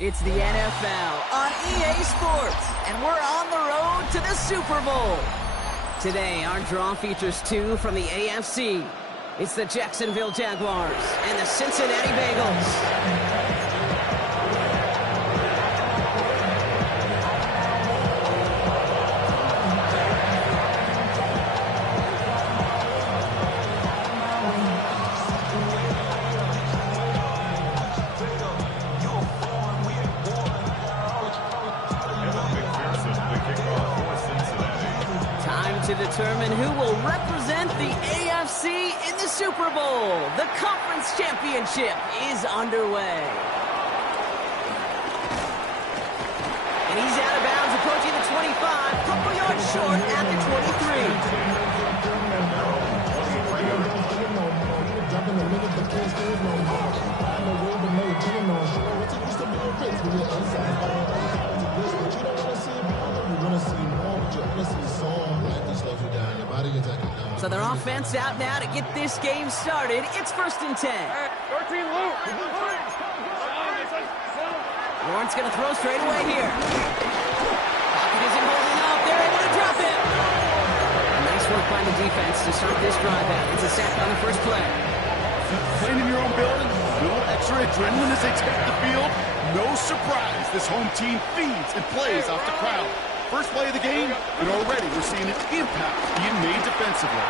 It's the NFL on EA Sports, and we're on the road to the Super Bowl. Today, our draw features two from the AFC. It's the Jacksonville Jaguars and the Cincinnati Bengals. To determine who will represent the AFC in the Super Bowl. The conference championship is underway. And he's out of bounds, approaching the 25, couple yards short at the 23. So their offense out now to get this game started. It's 1st and 10. Lawrence going to throw straight away here. Pocket isn't holding up. They're able to drop him. Nice work by the defense to start this drive out. It's a sack on the first play. Playing in your own building, no extra adrenaline as they take the field. No surprise, this home team feeds and plays off the crowd. First play of the game, and already we're seeing an impact being made defensively.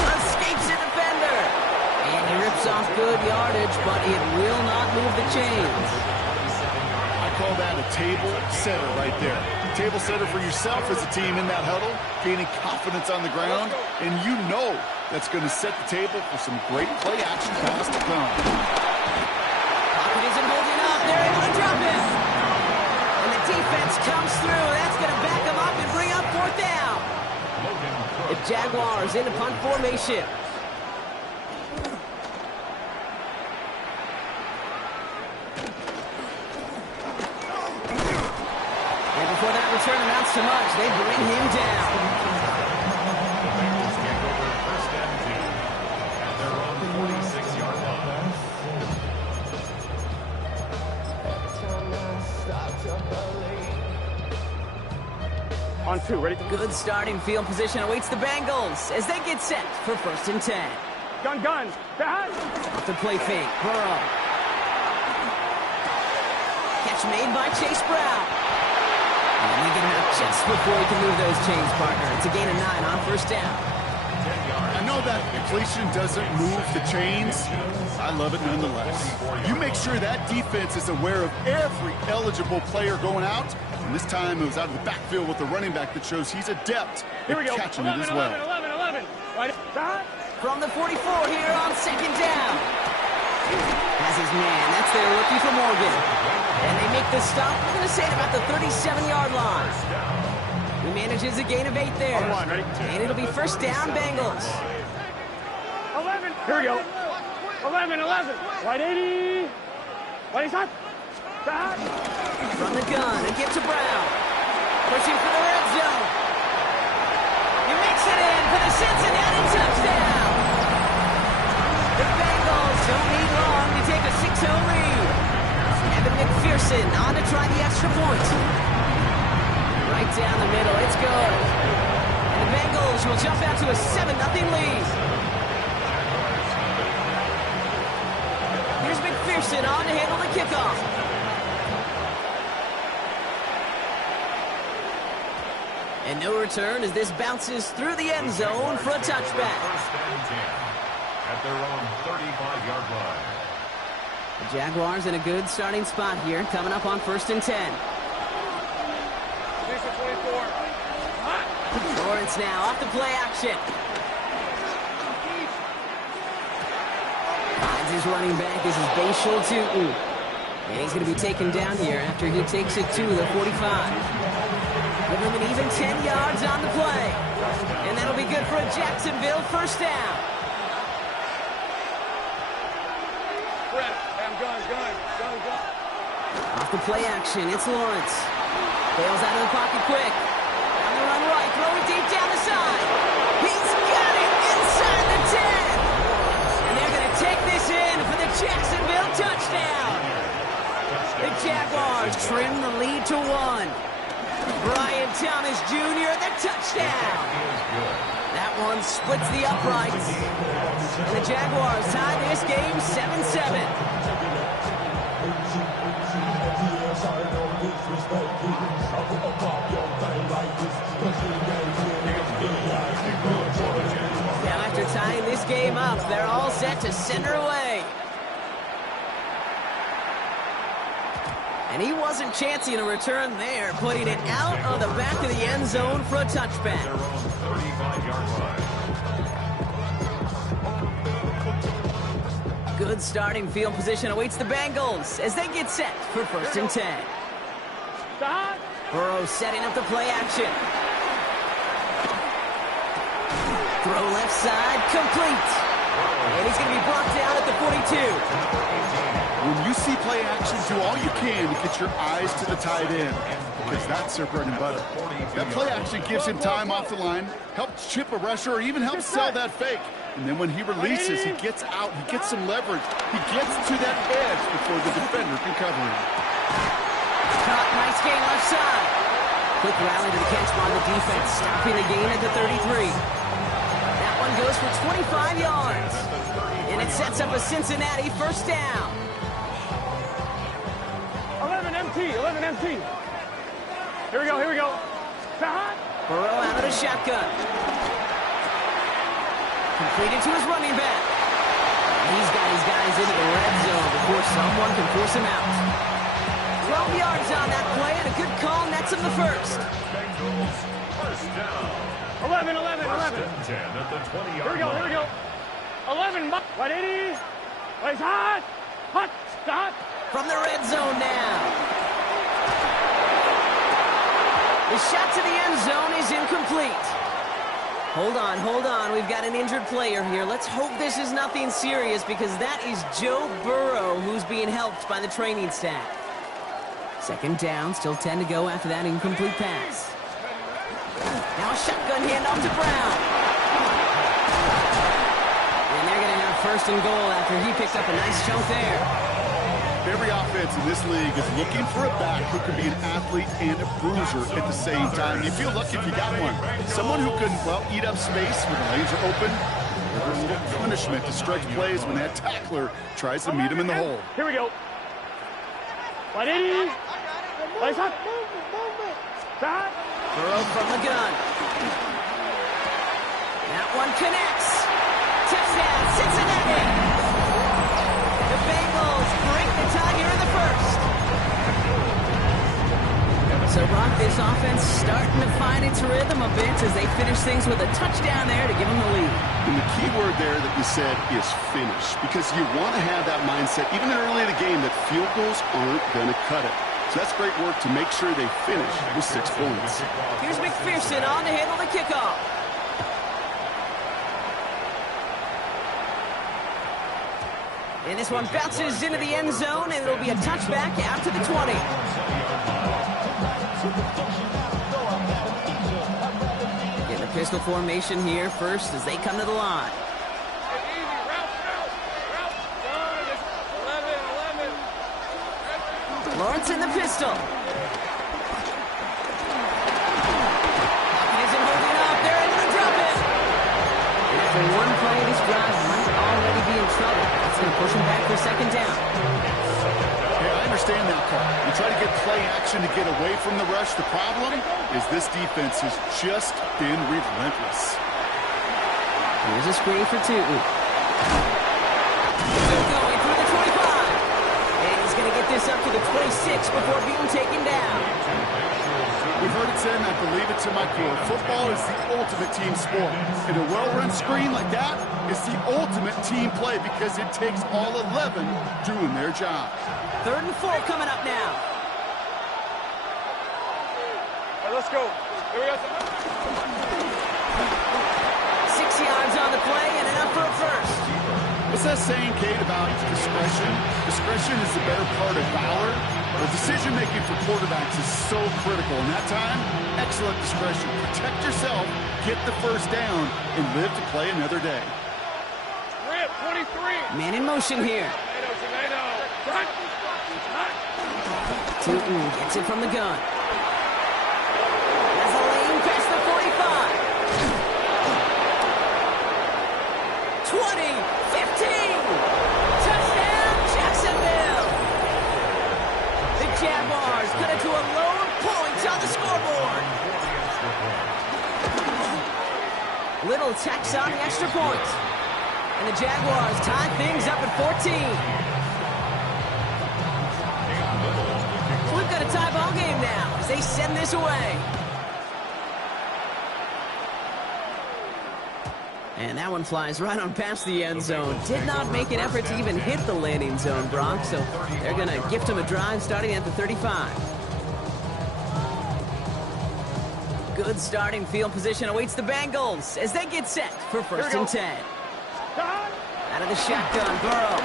Escapes a defender. And he rips off good yardage, but it will not move the chains. I call that a table setter right there. Table setter for yourself as a team in that huddle, gaining confidence on the ground, and you know that's going to set the table for some great play action pass to come. Pocket isn't holding up. They're able to drop him. Defense comes through. That's going to back them up and bring up 4th down. The Jaguars in the punt formation. And before that return amounts to much, they bring him down. On 2, ready? Good starting field position awaits the Bengals as they get set for 1st and 10. Gun. Behind. Off the play fake. Burrow. Catch made by Chase Brown. And they get him out just before he can move those chains, partner. It's a gain of 9 on 1st down. I know that completion doesn't move the chains. I love it nonetheless. You make sure that defense is aware of every eligible player going out. And this time it was out of the backfield with the running back that shows he's adept at catching 11, it as well. 11. Right. From the 44 here on 2nd down. Has his man. That's their rookie for Morgan. And they make the stop. We're going to say at about the 37-yard line. He manages a gain of 8 there. Ready? And it'll be 1st down, Bengals. 11. Here we go. 11. Right 80. Right side. From the gun, and get to Brown. Pushing for the red zone. He makes it in for the Cincinnati touchdown. The Bengals don't need long to take a 6-0 lead. Evan McPherson on to try the extra point. Right down the middle, it's good. And the Bengals will jump out to a 7-0 lead. Here's McPherson on to handle the kickoff. And no return as this bounces through the end zone for a touchback. At their own 35-yard line. The Jaguars in a good starting spot here, coming up on 1st and 10. 24. Lawrence now off the play action. Finds his running back. This is Bashal Tootin. And he's going to be taken down here after he takes it to the 45. Give him an even 10 yards on the play. And that'll be good for a Jacksonville 1st down. Gun. Off the play action, it's Lawrence. Bails out of the pocket quick. On the run right, throw it deep down the side. He's got it inside the 10. And they're going to take this in for the Jacksonville touchdown. The touchdown. That one splits the uprights. And the Jaguars tie this game 7-7. Now after tying this game up, they're all set to send her away. And he wasn't chancing a return there, putting it out on the back of the end zone for a touchback. Their own 35-yard line. Good starting field position awaits the Bengals as they get set for 1st and 10. Stop. Burrow setting up the play action. Throw left side, complete. And he's going to be brought down at the 42. When you see play action, do all you can to get your eyes to the tight end, because that's their bread and butter. That play action gives him time off the line, helps chip a rusher, or even helps sell that fake. And then when he releases, he gets out, he gets some leverage. He gets to that edge before the defender can cover him. Caught, nice gain left side. Quick rally to the catch by the defense, stopping the gain at the 33. That one goes for 25 yards. And it sets up a Cincinnati 1st down. 11 MT. Here we go. Stop. Burrow out of the shotgun. Completed to his running back. He's got his guys into the red zone before someone can force him out. 12 yards on that play, and a good call nets him the first. Bengals, 1st down. 11. 10 at the 20-yard line. Here we go. 11. 180. Place hot. Stop. From the red zone now. The shot to the end zone is incomplete. Hold on. We've got an injured player here. Let's hope this is nothing serious, because that is Joe Burrow who's being helped by the training staff. 2nd down, still 10 to go after that incomplete pass. Now a shotgun handoff to Brown. And they're going to have 1st and goal after he picked up a nice chunk there. Every offense in this league is looking for a back who can be an athlete and a bruiser at the same time. You feel lucky if you got one. Someone who can, well, eat up space when the lanes are open. There's a little punishment to stretch plays when that tackler tries to meet him in the hole. Here we go. 180. Place hot. Stop. Burrow from the gun. That one connects. Touchdown, Cincinnati. The Bengals break the tie here in the 1st. So, Brock, this offense starting to find its rhythm a bit as they finish things with a touchdown there to give them the lead. And the key word there that you said is finish, because you want to have that mindset, even early in the game, that field goals aren't going to cut it. So that's great work to make sure they finish with 6 points. Here's McPherson on to handle the kickoff. And this one bounces into the end zone, and it'll be a touchback after the 20. Getting a pistol formation here first as they come to the line. Lawrence in the pistol. He isn't holding up. They're able to drop it. And after one play, this drive might already be in trouble. That's going to push him back for 2nd down. Hey, I understand that call. You try to get play action to get away from the rush. The problem is this defense has just been relentless. Here's a screen for 2. Going through the 25. And he's going to get this up to the 26 before being taken down. We've heard it said, and I believe it to my core, football is the ultimate team sport. And a well-run screen like that is the ultimate team play, because it takes all 11 doing their job. 3rd and 4 coming up now. All right, let's go. Here we go. 6 yards on the play and enough for a 1st. What's that saying, Kate, about discretion? Discretion is the better part of valor. Well, decision-making for quarterbacks is so critical. In that time, excellent discretion. Protect yourself, get the 1st down, and live to play another day. Rip, 23. Man in motion here. Tomato. Front. Tootin gets it from the gun. Has a lane past the 45. Little tax on the extra point. And the Jaguars tie things up at 14. So we've got a tie ball game now as they send this away. And that one flies right on past the end zone. Did not make an effort to even hit the landing zone, Brock. So they're going to gift him a drive starting at the 35. Good starting field position awaits the Bengals as they get set for first and 10. Out of the shotgun, Burrow.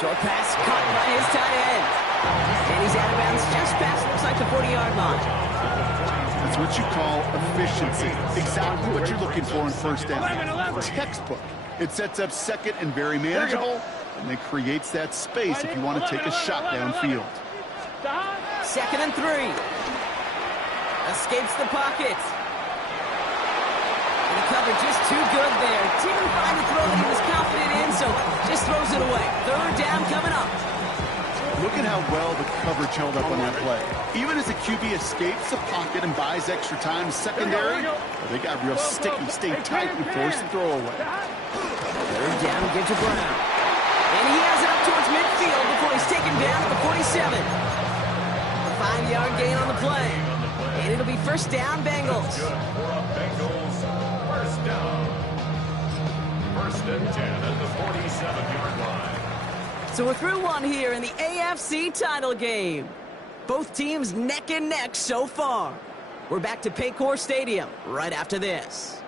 Short pass caught by his tight end. And he's out of bounds just past, looks like the 40-yard line. That's what you call efficiency. Exactly what you're looking for in first down. Textbook. It sets up second and very manageable, and it creates that space if you want to take a shot downfield. Second and 3. Escapes the pocket. And the cover just too good there. Didn't find the throw that he was confident in, so just throws it away. Third down coming up. Look at how well the coverage held up on that play. Even as the QB escapes the pocket and buys extra time secondary, they got real sticky, stayed tight and forced the throw away. Third down, give to Brown. And he has it up towards midfield before he's taken down at the 47. A 5-yard gain on the play. And it'll be first down, Bengals. First down. First and 10 at the 47-yard line. So we're through one here in the AFC title game. Both teams neck and neck so far. We're back to Paycor Stadium right after this.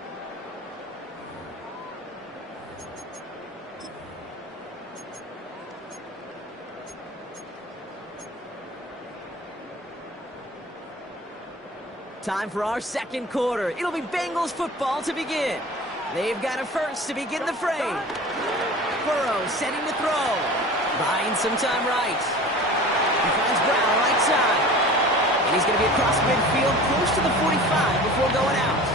Time for our second quarter. It'll be Bengals football to begin. They've got a first to begin the fray. Burrow setting to throw. Buying some time right. He finds Brown right side. And he's going to be across midfield close to the 45 before going out.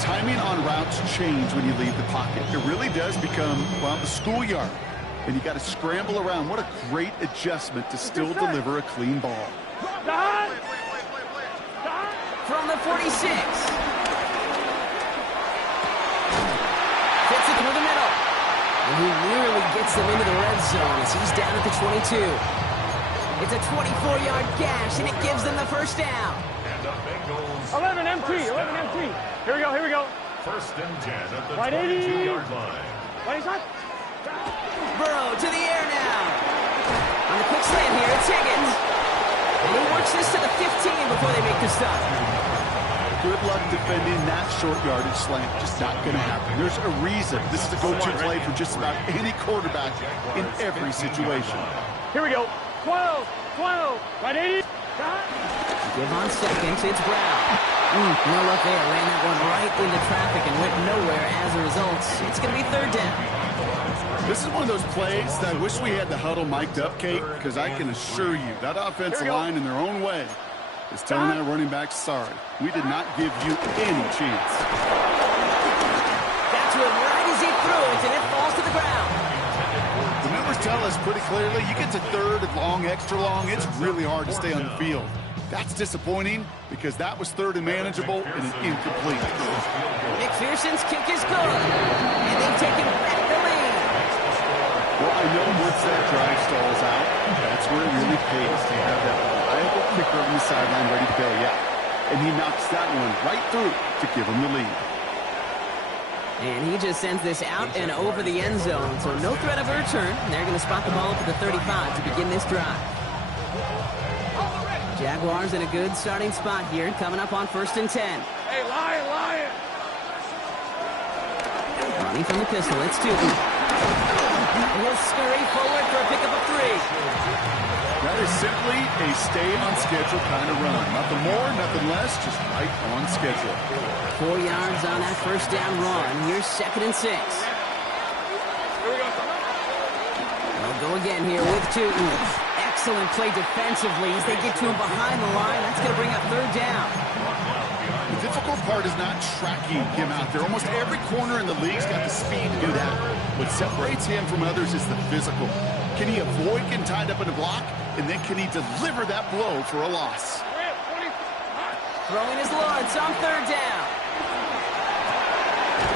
Timing on routes change when you leave the pocket. It really does become, well, the schoolyard. And you got to scramble around. What a great adjustment to still deliver a clean ball. From the 46. Fits it through the middle. And he nearly gets them into the red zone as he's down at the 22. It's a 24-yard gash, and it gives them the first down. And the Bengals. 11 MT. Here we go. First and 10 at the Right 22-yard line. Right side. Burrow to the air now. On the quick slant here, it's Higgins. And he works this to the 15 before they make the stop. Good luck defending that short yardage slant. Just not going to happen. There's a reason. This is the go-to play for just about any quarterback in every situation. Here we go. 12. Right 80. Give on seconds, it's Brown. No luck there. Ran that one right into traffic and went nowhere as a result. It's going to be third down. This is one of those plays that I wish we had the huddle mic'd up, Kate, because I can assure you that offensive line in their own way is telling that running back, sorry, we did not give you any chance. That's one right as he threw it, and it falls to the ground. The numbers tell us pretty clearly, you get to third and long, extra long, it's really hard to stay on the field. That's disappointing because that was third and manageable and an incomplete. McPherson's kick is good, and they've taken back the lead. Well, I know once that drive stalls out, that's where it really pays to have that reliable kicker on the sideline ready to go, yeah. And he knocks that one right through to give him the lead. And he just sends this out and over the end zone, so no threat of a return. They're going to spot the ball up at the 35 to begin this drive. Jaguars in a good starting spot here, coming up on first and 10. Hey, Lion. Running from the pistol, it's Tootin. He'll scurry forward for a pickup of 3. That is simply a stay-on-schedule kind of run. Nothing more, nothing less, just right on schedule. 4 yards on that first down run. Here's second and 6. They'll go again here with Tootin. Excellent play defensively as they get to him behind the line. That's going to bring up third down. The difficult part is not tracking him out there. Almost every corner in the league's got the speed to do that. What separates him from others is the physical. Can he avoid getting tied up in a block? And then can he deliver that blow for a loss? Throwing his Lawrence on third down.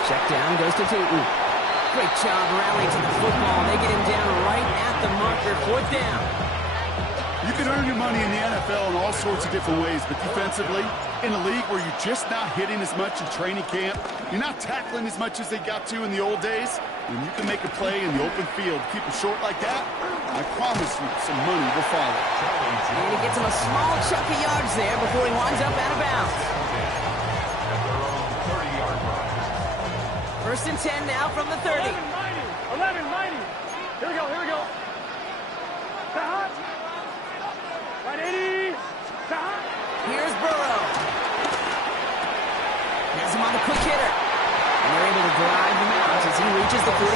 Check down goes to Tootin. Great job rallying to the football. They get him down right at the marker. Fourth down. You can earn your money in the NFL in all sorts of different ways, but defensively, in a league where you're just not hitting as much in training camp, you're not tackling as much as they got to in the old days, when you can make a play in the open field, keep them short like that, I promise you some money will follow. And he gets him a small chunk of yards there before he winds up out of bounds. First and 10 now from the 30. 11, mighty. Here we go. Stop. Right, 80. Stop. Here's Burrow. Has him on the quick hitter. And they're able to drive him out as he reaches the 45.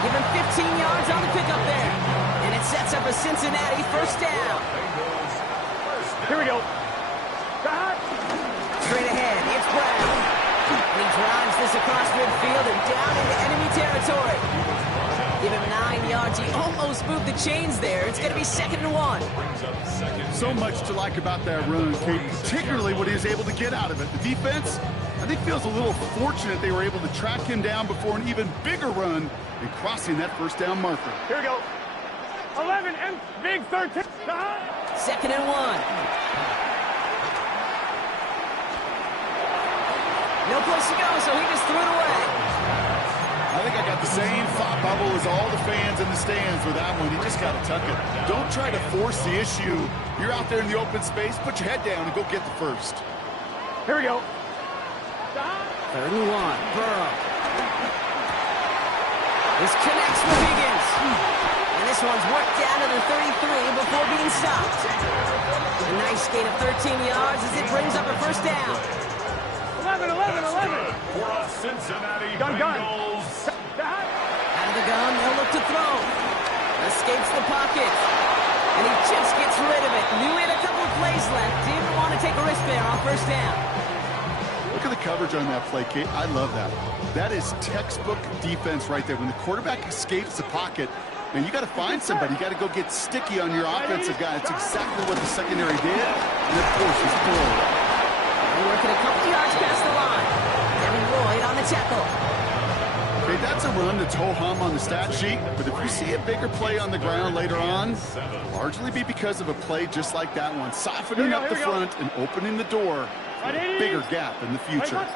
Give him 15 yards on the pickup there. And it sets up a Cincinnati first down. Here we go. Stop. Straight ahead, it's Brown. And he drives this across midfield and down into enemy territory. Give him 9 yards. He almost moved the chains there. It's going to be 2nd and 1. So much to like about that run, Kate, particularly what he was able to get out of it. The defense, I think, feels a little fortunate they were able to track him down before an even bigger run and crossing that first down marker. Here we go. 11 and big 13. Stop. 2nd and 1. No place to go, so he just threw it away. I think I got the same thought bubble as all the fans in the stands with that one. You just got to tuck it. Don't try to force the issue. You're out there in the open space. Put your head down and go get the first. Here we go. 3rd and 1. Burrow. This connects with Higgins. And this one's worked down to the 33 before being stopped. A nice gain of 13 yards as it brings up a first down. 11. For a Cincinnati Bengals. Out of the gun, they'll look to throw. Escapes the pocket. And he just gets rid of it. Knew he had a couple of plays left. Didn't want to take a risk there on first down. Look at the coverage on that play, Kate. I love that. That is textbook defense right there. When the quarterback escapes the pocket, man, you got to find somebody. You got to go get sticky on your offensive guy. That's exactly what the secondary did. And of course, he's throwing. Working a couple yards past the line. Devin Lloyd on the tackle. Okay, that's a run that's ho-hum on the stat sheet, but if you see a bigger play on the ground later on, largely be because of a play just like that one, softening up the front and opening the door for a bigger gap in the future.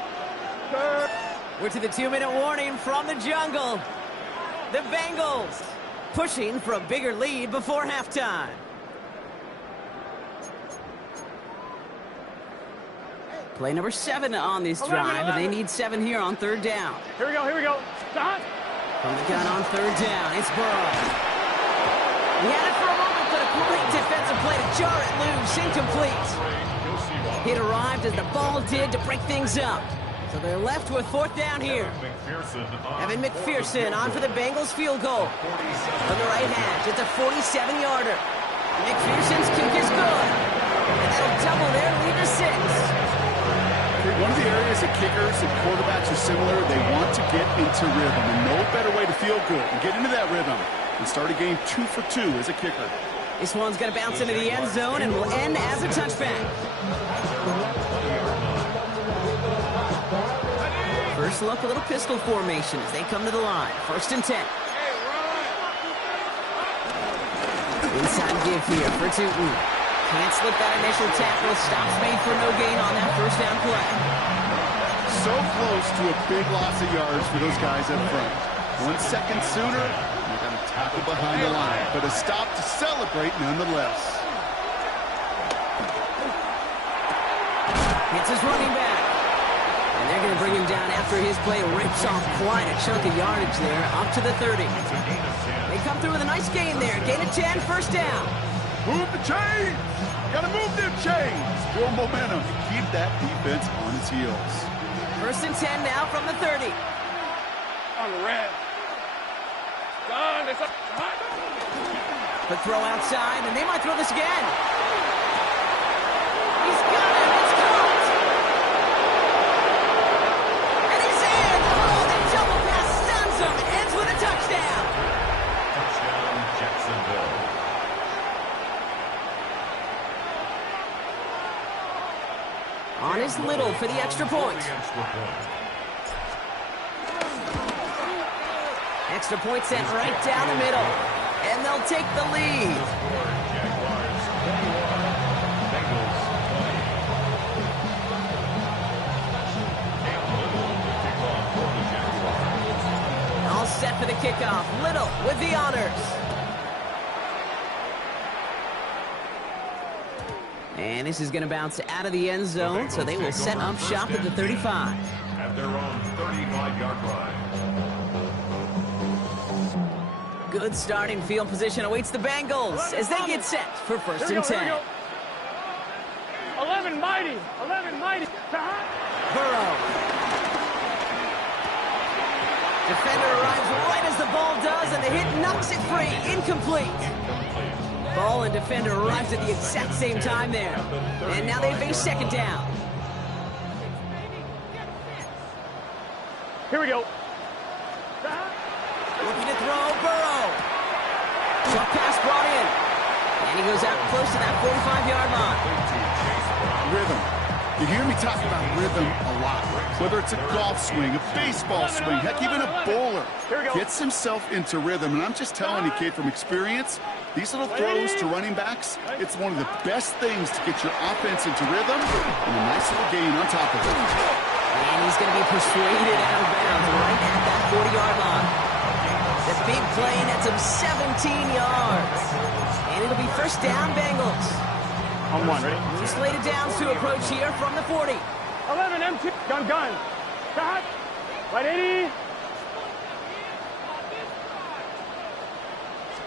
We're to the 2-minute warning from the jungle. The Bengals pushing for a bigger lead before halftime. Play number 7 on this drive, and they need 7 here on 3rd down. Here we go. Stop. From the gun on 3rd down, it's Burrow. He had it for a moment, but a great defensive play to jar it loose, incomplete. It arrived as the ball did to break things up. So they're left with 4th down here. Evan McPherson on for the Bengals field goal. From the right hash, it's a 47-yarder. McPherson's kick is good. And that'll double their lead to 6. One of the areas that kickers and quarterbacks are similar, they want to get into rhythm. And no better way to feel good and get into that rhythm and start a game 2 for 2 as a kicker. This one's going to bounce into the end zone and will end as a touchback. First look, a little pistol formation as they come to the line. 1st and 10. Inside give here for Tootin. Can't slip that initial tackle. Stops made for no gain on that first down play. So close to a big loss of yards for those guys up front. 1 second sooner, they're going to tackle behind the line. But a stop to celebrate nonetheless. Hits his running back. And they're going to bring him down after his play rips off quite a chunk of yardage there, up to the 30. They come through with a nice gain there. Gain of 10, first down. Move the chains! Gotta move them chains! Build momentum to keep that defense on its heels. 1st and 10 now from the 30. On the red. Done. It's up. The throw outside, and they might throw this again. He's got it. It's caught. And he's in. Oh, the double pass stuns him. It ends with a touchdown. Touchdown, Jacksonville. On is Little for the extra point. Extra point sent right down the middle. And they'll take the lead. All set for the kickoff. Little with the honors. And this is going to bounce out of the end zone, so they will set up shop at the 35. At their own 35-yard line. Good starting field position awaits the Bengals as they get set for first and 10. 11 mighty. 11 mighty. Burrow. Defender arrives right as the ball does, and the hit knocks it free. Incomplete. Ball and defender arrives at the exact same time there. And now they face second down. Here we go. Looking to throw, Burrow. Short pass brought in. And he goes out close to that 45-yard line. Rhythm. You hear me talk about rhythm a lot. Whether it's a golf swing, a baseball swing, heck, even a bowler. Gets himself into rhythm. And I'm just telling you, kid, from experience, these little throws to running backs, it's one of the best things to get your offense into rhythm and a nice little gain on top of it. And he's going to be persuaded out of bounds right at that 40-yard line. The big play nets him 17 yards. And it'll be first down, Bengals. On one, ready? Two slated downs to approach here from the 40. 11 empty. Gun. Shot. Right 80.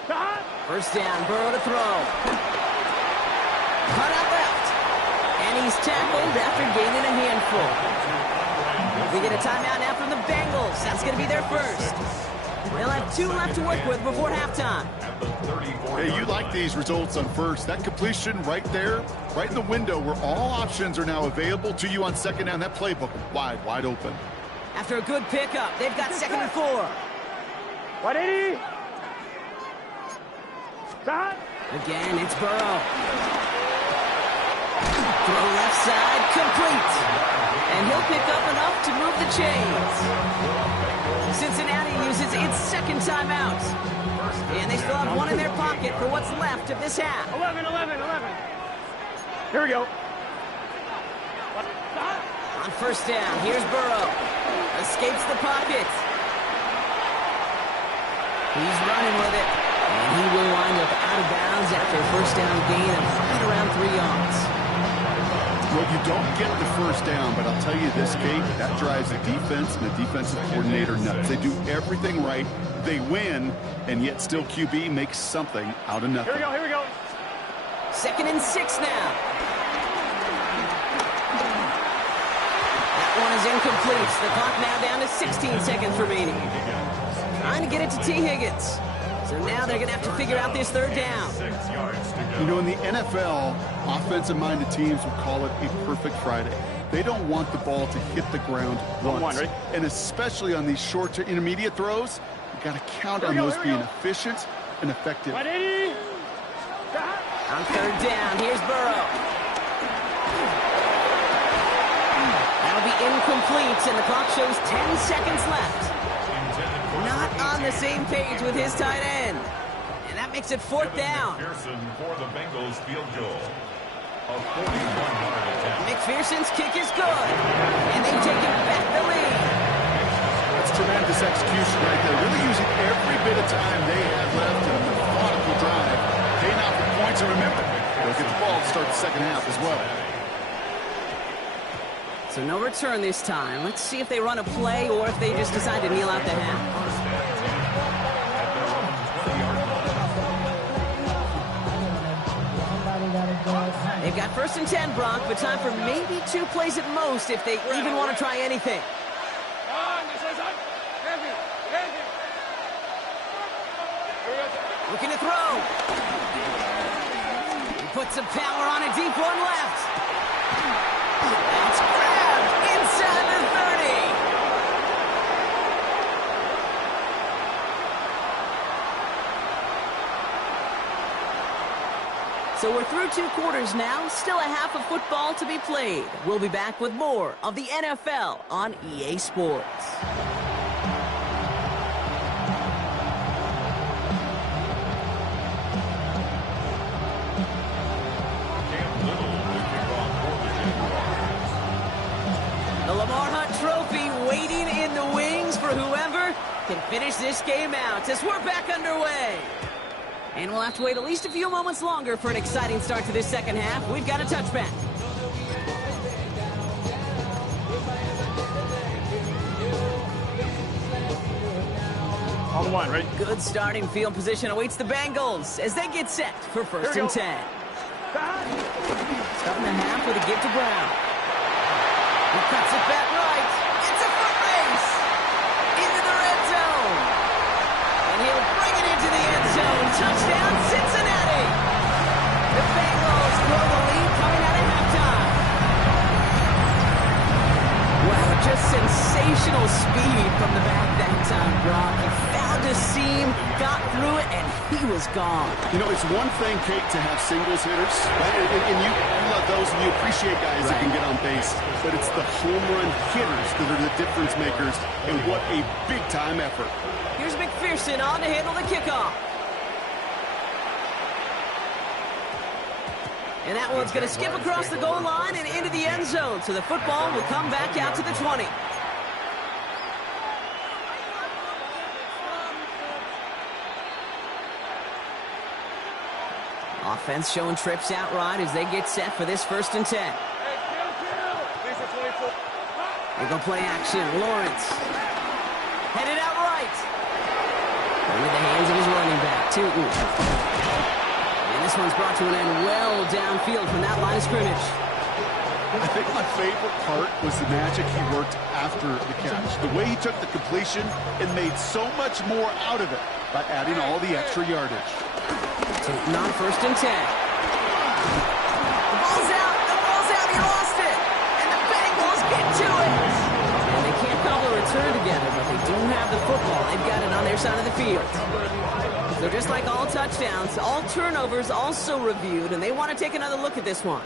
Shot. First down, Burrow to throw. Cut out left. And he's tackled after gaining a handful. We get a timeout now from the Bengals. That's going to be their first. They'll have 2 left to work with before halftime. Hey, you like these results on first. That completion right there, right in the window where all options are now available to you on second down. That playbook wide open. After a good pickup, they've got second and 4. 180. Shot. Again, it's Burrow. Throw left side, complete. And he'll pick up enough to move the chains. Cincinnati uses its second timeout. And they still have one in their pocket for what's left of this half. 11. Here we go. On first down, here's Burrow. Escapes the pocket. He's running with it. And he will wind up out of bounds after a first down gain of right around 3 yards. Well, you don't get the first down, but I'll tell you this, Kate, that drives the defense and the defensive coordinator nuts. They do everything right. They win, and yet still QB makes something out of nothing. Here we go. Second and 6 now. That one is incomplete. The clock now down to 16 seconds remaining. Trying to get it to T. Higgins. So now they're going to have to figure out this third down. You know, in the NFL, offensive-minded teams would call it a perfect Friday. They don't want the ball to hit the ground once. And especially on these short to intermediate throws, you got to count on those being efficient and effective. 180. On third down, here's Burrow. That'll be incomplete, and the clock shows 10 seconds left. Not on the same page with his tight end. And that makes it fourth down. McPherson for the Bengals field goal. A 41-yard attempt. McPherson's kick is good. And they've taken back the lead. That's tremendous execution right there. Really using every bit of time they have left in a methodical drive. Paying out for points, and remember, they'll get the ball to start the second half as well. So no return this time. Let's see if they run a play or if they just decide to kneel out the half. They've got first and 10, Brock, but time for maybe 2 plays at most if they even want to try anything. Looking to throw. He puts some power on a deep one left. It's grabbed inside the 30. So So we're through 2 quarters now, still a half of football to be played. We'll be back with more of the NFL on EA Sports. The Lamar Hunt Trophy waiting in the wings for whoever can finish this game out as we're back underway. And we'll have to wait at least a few moments longer for an exciting start to this second half. We've got a touchback. On the line, ready? Good starting field position awaits the Bengals as they get set for first and 10. Starting the half with a give to Brown. He cuts it back right. It's a foot race into the red zone. And he'll bring it into the end zone. Touchdown, Cincinnati. The Bengals grow the lead coming out of halftime. Wow, just sensational speed from the back that time, Brock. He found a seam, got through it, and he was gone. You know, it's one thing, Kate, to have singles hitters, right? And you love those, and you appreciate guys that can get on base. But it's the home run hitters that are the difference makers, and what a big-time effort. Here's McPherson on to handle the kickoff. And that one's going to skip across the goal line and into the end zone. So the football will come back out to the 20. Offense showing trips out right as they get set for this first and 10. They go play action. Lawrence. Headed out right. Into the hands of his running back, Tootin. And this one's brought to an end well downfield from that line of scrimmage. I think my favorite part was the magic he worked after the catch. The way he took the completion and made so much more out of it by adding all the extra yardage. Tootin on first and 10. The ball's out. He lost it. And the Bengals get to it. And they can't call the return together, but they do have the football. They've got it on their side of the field. So just like all touchdowns, all turnovers also reviewed, and they want to take another look at this one.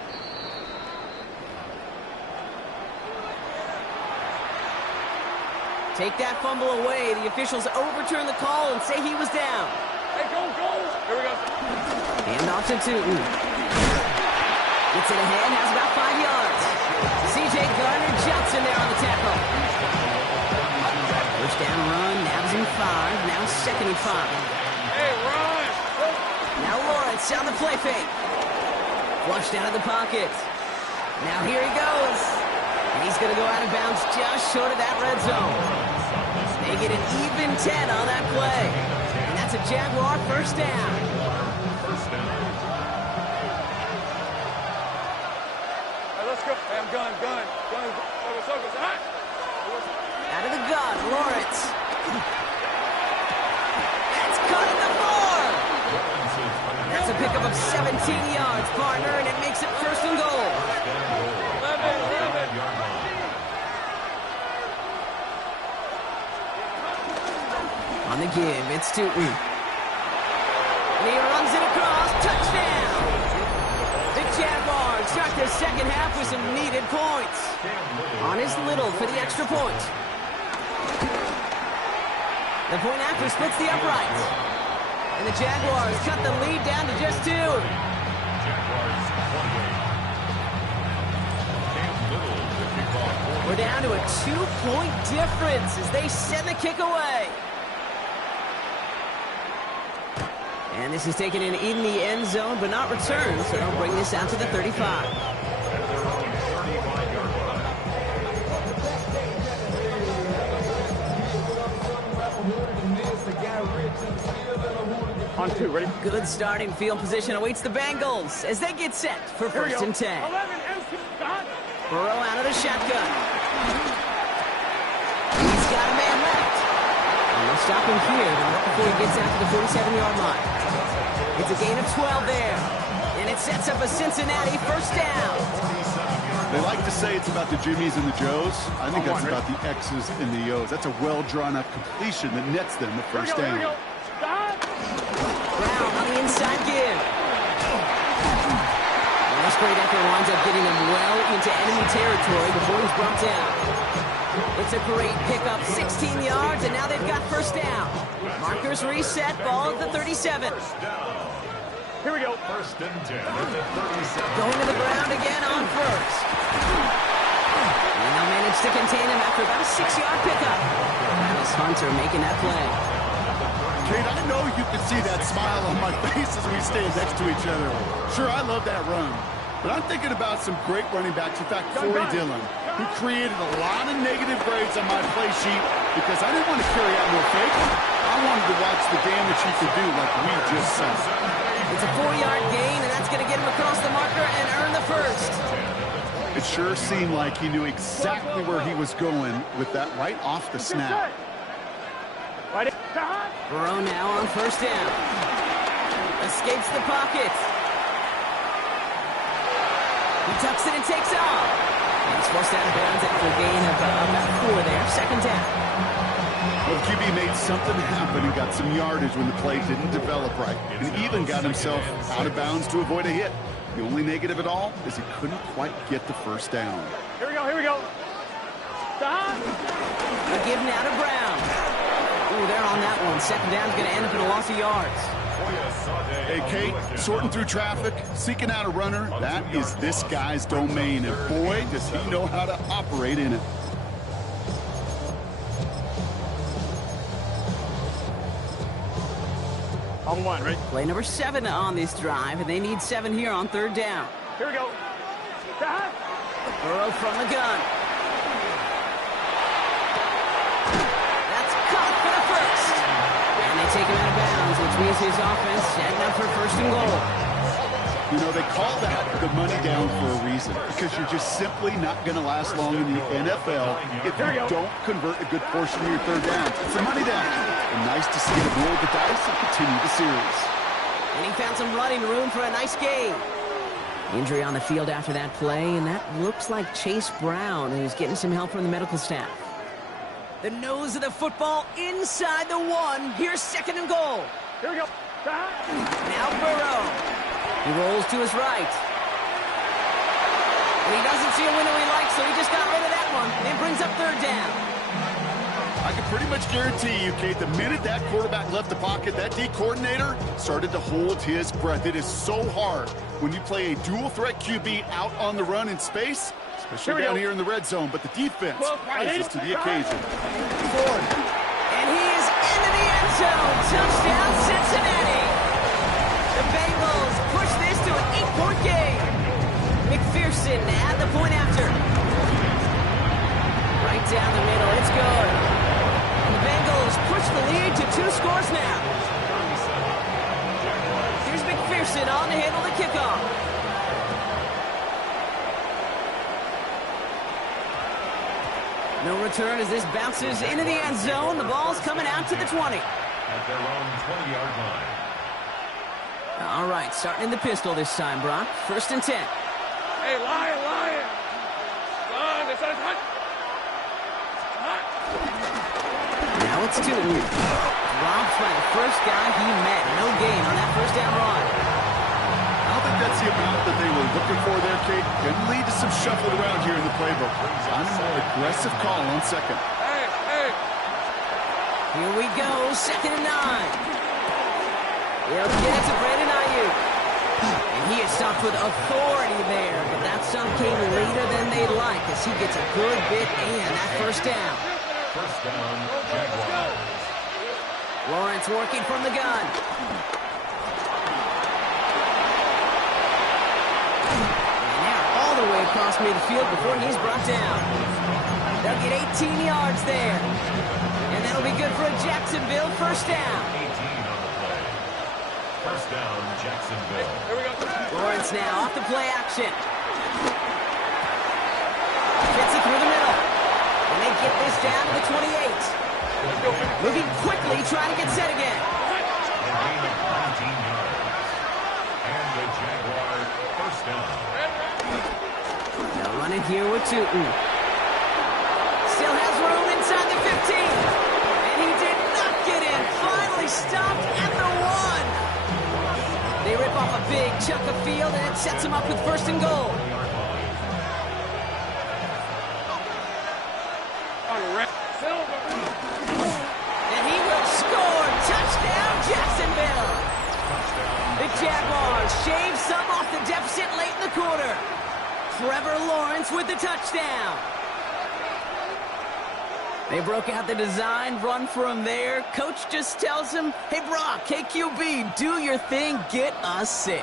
Take that fumble away. The officials overturn the call and say he was down. Hey, go! Here we go. Hand off to Tootin. Gets it ahead, has about 5 yards. C.J. Gardner-Johnson there on the tackle. First down run, nabs him 5, now second and 5. Hey, run! Now Lawrence on the play fake. Flushed out of the pocket. Now here he goes. And he's going to go out of bounds just short of that red zone. They get an even 10 on that play. And that's a Jaguar first down. Hey, let's go. Hey, I'm gun. Focus. Out of the gun, Lawrence. That's cut at the 4. That's a pickup of 17 yards, partner, and it makes it first and goal. 11. On the give, it's Tootin. And he runs it across. Touchdown! The Jaguars start the second half with some needed points. On his Little for the extra point. The point after splits the upright. And the Jaguars cut the lead down to just 2. We're down to a 2-point difference as they send the kick away. And this is taken in the end zone, but not returned, so they'll bring this out to the 35. On 2, ready? Good starting field position awaits the Bengals as they get set for first and 10. 11, MC, stop. Burrow out of the shotgun. He's got a man left. And they'll stop him here before he gets out to the 47-yard line. It's a gain of 12 there. And it sets up a Cincinnati first down. They like to say it's about the Jimmies and the Joes. I think that's about the X's and the O's. That's a well-drawn-up completion that nets them the first down. Brown on the inside give. This great effort winds up getting him well into enemy territory before he's brought down. It's a great pickup, 16 yards, and now they've got first down. Markers reset, ball at the 37. Here we go. First and 10 at the 37. Going to the ground again on first. And they'll manage to contain him after about a 6-yard pickup. Travis Hunter making that play. Kate, I know you can see that smile on my face as we stand next to each other. Sure, I love that run. But I'm thinking about some great running backs. In fact, Corey Dillon, who created a lot of negative grades on my play sheet because I didn't want to carry out no fake. I wanted to watch the damage he could do like we just saw. It's a 4-yard gain, and that's going to get him across the marker and earn the first. It sure seemed like he knew exactly where he was going with that right off the snap. Burrow now on first down. Escapes the pocket. He tucks it and takes off. And he's forced out of bounds after a gain of about 4 there. Second down. Well, QB made something happen and got some yardage when the play didn't develop right. And even got himself out of bounds to avoid a hit. The only negative at all is he couldn't quite get the first down. Here we go, here we go. Stop. A give now to Brown. Ooh, they're on that one. Second down's going to end up in a loss of yards. Hey, Kate, sorting through traffic, seeking out a runner, that is this guy's domain. And boy, does he know how to operate in it. On one, right? Play number 7 on this drive, and they need 7 here on third down. Here we go. Stop. Burrow from the gun. That's caught for the first. And they take him out of bounds, which means his offense setting up for first and goal. You know, they call that the money down for a reason, because you're just simply not going to last long in the NFL if you don't convert a good portion of your third downs. It's a money down. And nice to see him roll the dice and continue the series. And he found some running room for a nice gain. Injury on the field after that play, and that looks like Chase Brown, who's getting some help from the medical staff. The nose of the football inside the 1. Here's second and goal. Here we go. Stop. Now Burrow. He rolls to his right. And he doesn't see a window he likes, so he just got rid of that one. And brings up third down. I can pretty much guarantee you, Kate, the minute that quarterback left the pocket, that D coordinator started to hold his breath. It is so hard when you play a dual-threat QB out on the run in space, especially down here in the red zone, but the defense rises to the occasion. Ford. And he is into the end zone. Touchdown, Cincinnati. The Bengals push this to an 8-point game. McPherson at the point after. Right down the middle. It's good. And the Bengals push the lead to 2 scores now. Here's McPherson on to handle the kickoff. No return as this bounces into the end zone. The ball's coming out to the 20. At their own 20-yard line. All right, starting in the pistol this time, Brock. First and 10. Hey, lion, lion. Lion, this is hot. Hot. Now it's Tootin. Drops by the first guy he met. No gain on that first down run. I don't think that's the amount that they were looking for there, Kate. Can lead to some shuffle around here in the playbook. On a more aggressive call on second. Hey, hey. Here we go, second and 9. He'll get it to Brandon Ayuk. And he is stopped with authority there, but that stop came later than they'd like as he gets a good bit and that first down. First down, Jaguars. Lawrence working from the gun. And they're all the way across midfield before he's brought down. They'll get 18 yards there. And that'll be good for a Jacksonville first down. 18 on the play. First down, Jacksonville. Here we go. Lawrence now off the play action. Gets it through the middle. And they get this down to the 28. Moving quickly, trying to get set again. A gain of 19 yards. And the Jaguars first down. They'll run it here with Tootin. Still has room inside the 15. And he did not get in. Finally stopped at the 1. They rip off a big chunk of field, and it sets him up with first and goal. And he will score. Touchdown, Jacksonville. The Jaguars shave some off the deficit late in the quarter. Trevor Lawrence with the touchdown. They broke out the design run for him there. Coach just tells him, hey, Brock, KQB, do your thing, get us 6.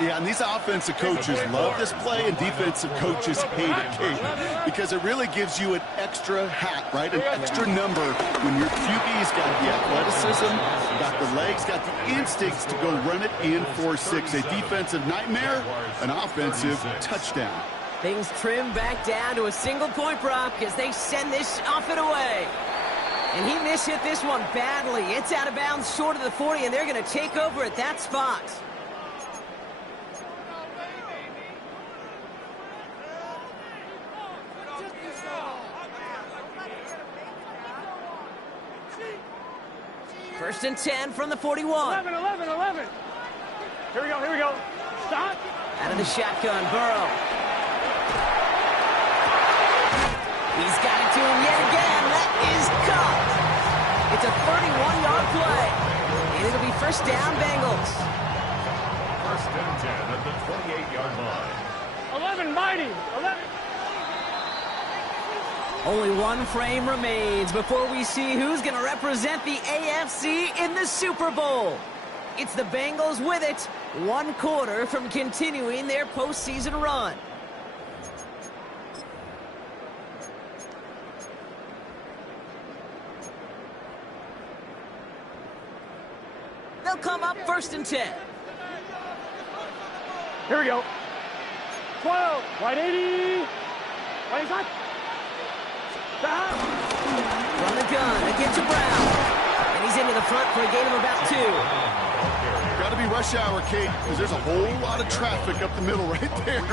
Yeah, and these offensive coaches love this play, and defensive coaches hate it, Kate, because it really gives you an extra hat, right? An extra number when your QB's got the athleticism, got the legs, got the instincts to go run it in for 6. A defensive nightmare, an offensive touchdown. Things trim back down to a single-point Brock as they send this off and away. And he mishit this one badly. It's out of bounds short of the 40, and they're going to take over at that spot. First and 10 from the 41. 11. Here we go. Stop. Out of the shotgun, Burrow. He's got it to him yet again. That is caught. It's a 31-yard play. And it'll be first down, Bengals. First and 10 at the 28-yard line. 11, mighty. 11. Only one frame remains before we see who's going to represent the AFC in the Super Bowl. It's the Bengals with it, 1 quarter from continuing their postseason run. They'll come up first and 10. Here we go. 12. Wide 80. Wide hot. Stop. Run the gun against Brown. And he's into the front for a gain of about 2. Got to be rush hour, Kate, because there's a whole lot of traffic up the middle right there.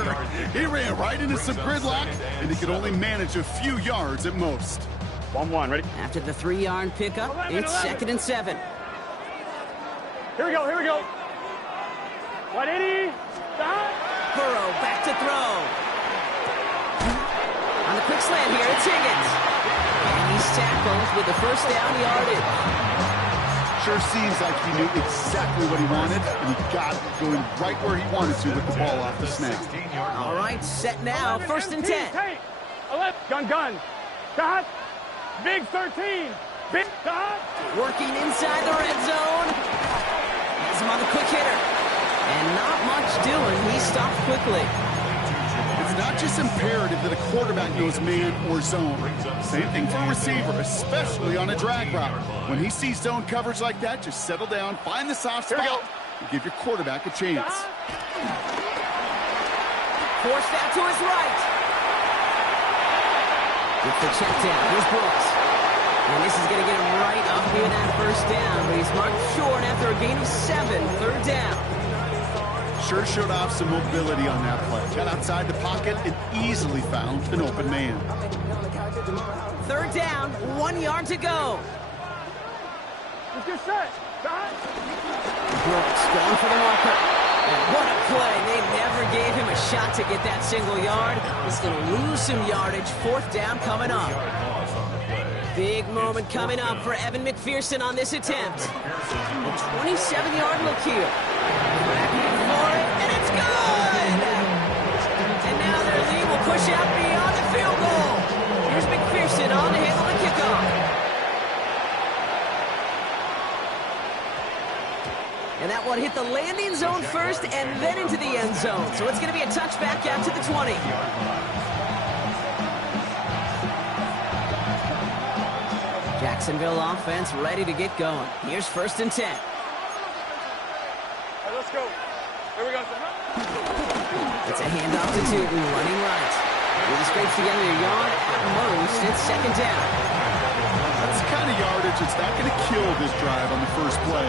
He ran right into some gridlock, and he could only manage a few yards at most. 1-1, ready? After the 3-yard pickup, it's 2nd and 7. Here we go. 180. Stop. Burrow back to throw. On the quick slant here, it's Higgins. And he's tackled with the first down yardage. Sure seems like he knew exactly what he wanted, and he got going right where he wanted to with the ball off the snap. All right, set now, 1st and 10. 11. Gun. Stop. Big 13. Big stop. Working inside the red zone. Has him on the quick hitter. And not much doing. He stopped quickly. It's not just imperative that a quarterback knows man or zone. Same thing for a receiver, especially on a drag route. When he sees zone coverage like that, just settle down, find the soft spot, and give your quarterback a chance. Forced out to his right. With the check down, here's Brooks. And this is going to get him right up here that first down. But he's marked short after a gain of 7, 3rd down. Sure showed off some mobility on that play. Got outside the pocket and easily found an open man. 3rd down, 1 yard to go. Let's get set. Stop. Brooks going for the marker. And what a play. They never gave him a shot to get that single yard. He's going to lose some yardage. 4th down coming up. Big moment coming up for Evan McPherson on this attempt. A 27-yard look here. Cracking for it, and it's good! And now their lead will push out beyond the field goal. Here's McPherson on to handle the kickoff. And that one hit the landing zone first and then into the end zone. So it's going to be a touchback out to the 20. Jacksonville offense ready to get going. Here's 1st and 10. All right, let's go. Here we go. It's a handoff to Tootin, running right. He scrapes together a yard. At most, it's 2nd down. That's the kind of yardage that's not going to kill this drive on the first play,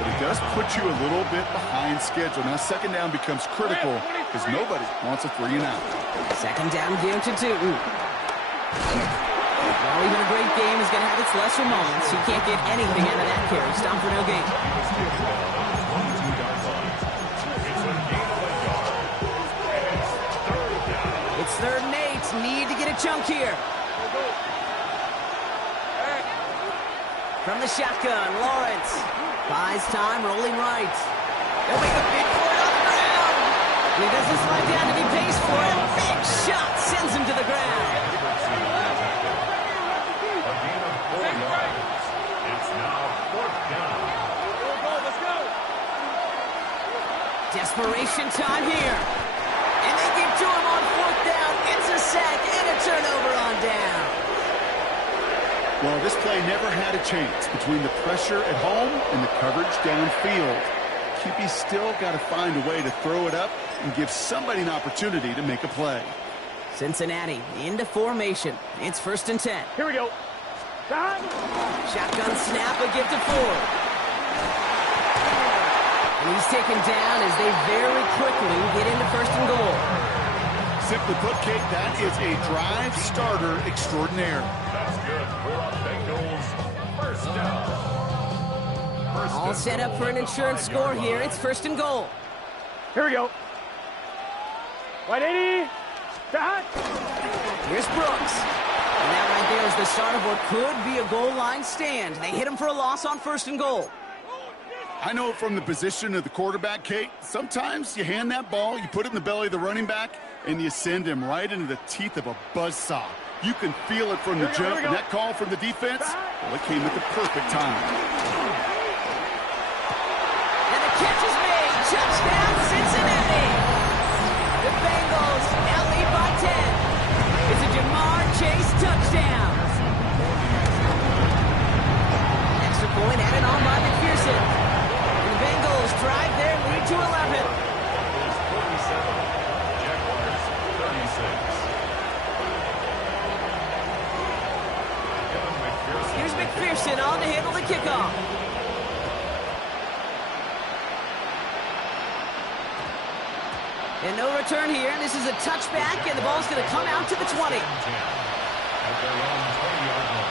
but it does put you a little bit behind schedule. Now 2nd down becomes critical because nobody wants a 3 and out. 2nd down give to Tootin. Well, even a great game is going to have its lesser moments. He can't get anything out of that carry. Stop for no gain. a chunk here. From the shotgun, Lawrence buys time, rolling right. They'll make a big play on the ground. He doesn't slide down and he pays for it. Big shot sends him to the ground. A gain of 4 yards. It's now 4th down. Let's go. Desperation time here. And they get to him on 4th down. It's a sack and a turnover on down. Well, this play never had a chance between the pressure at home and the coverage downfield. QB still got to find a way to throw it up and give somebody an opportunity to make a play. Cincinnati into formation. It's 1st and 10. Here we go. Time. Shotgun snap, a give to Ford. And he's taken down as they very quickly get into 1st and goal. Simply put, Kate, that is a drive starter extraordinaire. That's good for the Bengals. 1st down. All set up for an insurance score here. It's 1st and goal. Here we go. White 80. Start. Here's Brooks. And that right there is the start of what could be a goal line stand. They hit him for a loss on 1st and goal. I know from the position of the quarterback, Kate, sometimes you hand that ball, you put it in the belly of the running back, and you send him right into the teeth of a buzzsaw. You can feel it from the jump, and that call from the defense, well, it came at the perfect time. And the catch is made. Touchdown, Cincinnati. The Bengals now lead by 10. It's a Jamar Chase touchdown. Extra point added on by McPherson. And the Bengals drive their lead to 11. 47. Jaguars 36. Here's McPherson on to handle the kickoff. And no return here. This is a touchback, and the ball's going to come out to the 20. At their own 20-yard line.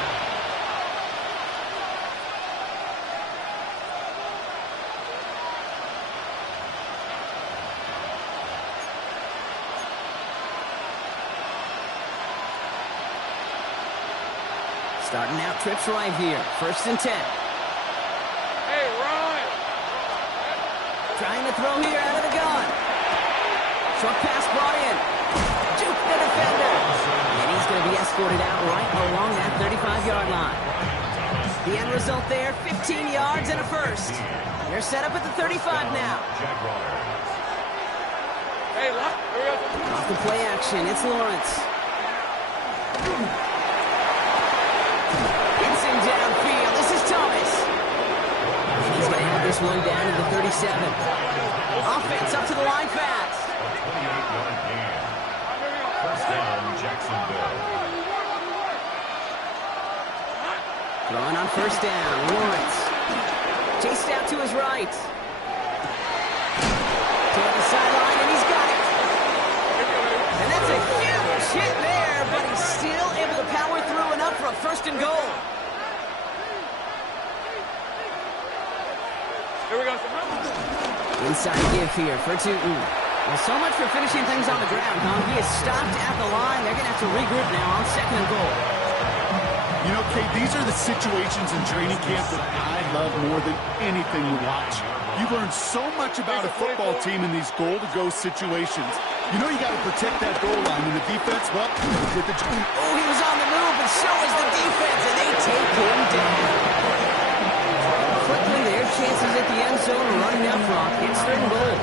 Starting out trips right here. 1st and 10. Hey, Ryan. Trying to throw here out of the gun. Short pass brought in. Juke the defender. And he's going to be escorted out right along that 35-yard line. The end result there, 15 yards and a first. They're set up at the 35 now. Hey, lock. Off the play action, it's Lawrence. Hits him downfield. This is Thomas. And he's going to have this one down to the 37. Offense up to the line fast. 28-yard gain. 1st down, Jacksonville. Throwing on 1st down, Lawrence. Chased out to his right. Toward the sideline, and he's got it. And that's a huge hit there, but he's still able to power through enough for a 1st and goal. Here we go. Inside give here for Tootin. Well, so much for finishing things on the ground, huh? He is stopped at the line. They're going to have to regroup now on 2nd and goal. You know, Kate, these are the situations in training camp that I love more than anything to watch. You learn so much about a football team in these goal-to-go situations. You know you got to protect that goal line, and the defense, well, with the... Oh, he was on the move, but so is the defense, and they take him down. Quickly, their chances at the end zone are running out front. It's 3rd and goal.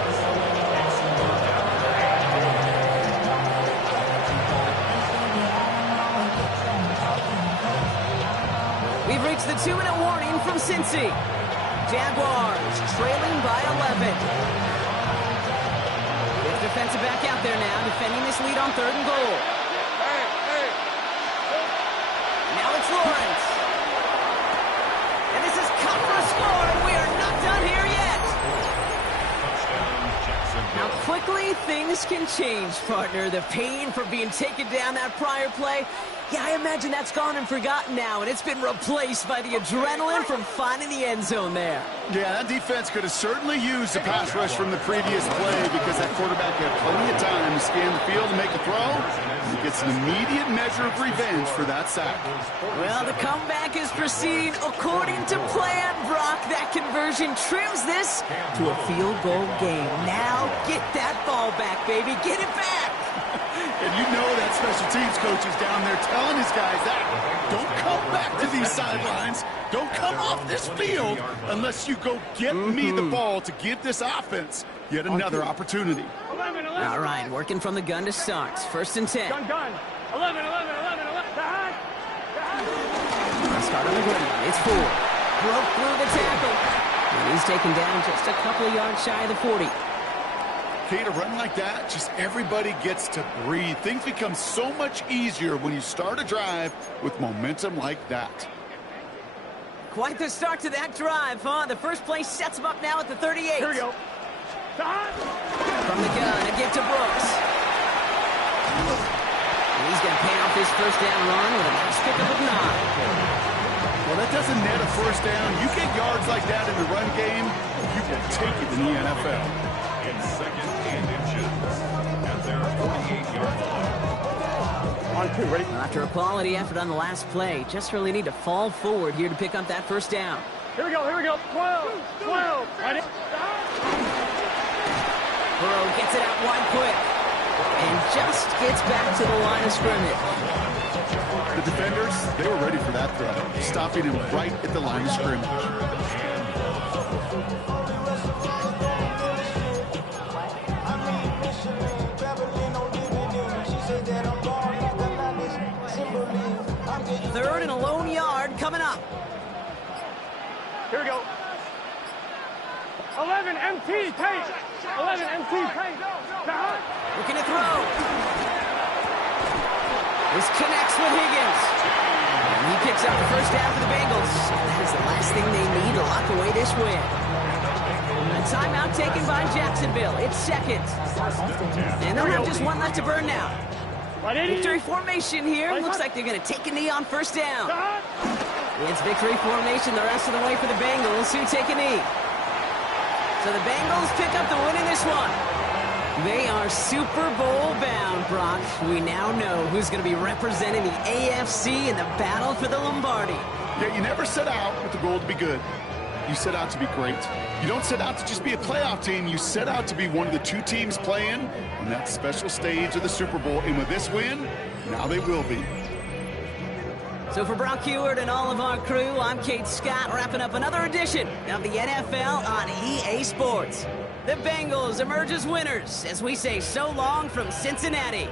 We've reached the 2-minute warning from Cincy. Jaguars trailing by 11. With defensive back out there now, defending this lead on 3rd and goal. Now it's Lawrence. And this is cut for a score, and we are not done here yet. How quickly things can change, partner. The pain from being taken down that prior play, yeah, I imagine that's gone and forgotten now, and it's been replaced by the adrenaline from finding the end zone there. Yeah, that defense could have certainly used a pass rush from the previous play because that quarterback had plenty of time to scan the field and make a throw. He gets an immediate measure of revenge for that sack. Well, the comeback is proceeding according to plan, Brock. That conversion trims this to a field goal game. Now get that ball back, baby. Get it back. And you know that special teams coach is down there telling his guys that. Don't come back to these sidelines. Don't come off this field unless you go get me the ball to give this offense yet another opportunity. 11, 11. All right, working from the gun to start. 1st and 10. Gun, gun. 11, 11, 11, 11. Behind. Start on the ground. It's 4. Broke through the tackle. And he's taken down just a couple of yards shy of the 40. Okay, to run like that, just everybody gets to breathe. Things become so much easier when you start a drive with momentum like that. Quite the start to that drive, huh? The first play sets him up now at the 38. Here we go. Behind. From the gun, a get to Brooks. And he's going to pay off his first down run with a nice pickup of 9. Well, that doesn't net a first down. You get yards like that in the run game, you will take it in the NFL. In 2nd and inches at their 48-yard line. On 2, ready? After a quality effort on the last play, just really need to fall forward here to pick up that first down. Here we go, here we go. 12, 12. Ready? Burrow gets it out wide quick and just gets back to the line of scrimmage. The defenders, they were ready for that throw, stopping him right at the line of scrimmage. Third and a lone yard coming up. Here we go. 11, MT, take. 11, MT, take. Behind. Looking to throw. This connects with Higgins. And he picks up the first down for the Bengals. And that is the last thing they need to lock away this win. A timeout taken by Jacksonville. It's 2nd. And they'll have just one left to burn now. Victory formation here. Looks like they're going to take a knee on first down. It's victory formation the rest of the way for the Bengals, who take a knee. So the Bengals pick up the win in this one. They are Super Bowl bound, Brock. We now know who's going to be representing the AFC in the battle for the Lombardi. Yeah, you never set out with the goal to be good. You set out to be great. You don't set out to just be a playoff team. You set out to be one of the 2 teams playing on that special stage of the Super Bowl. And with this win, now they will be. So for Brock Heward and all of our crew, I'm Kate Scott, wrapping up another edition of the NFL on EA Sports. The Bengals emerge as winners as we say so long from Cincinnati.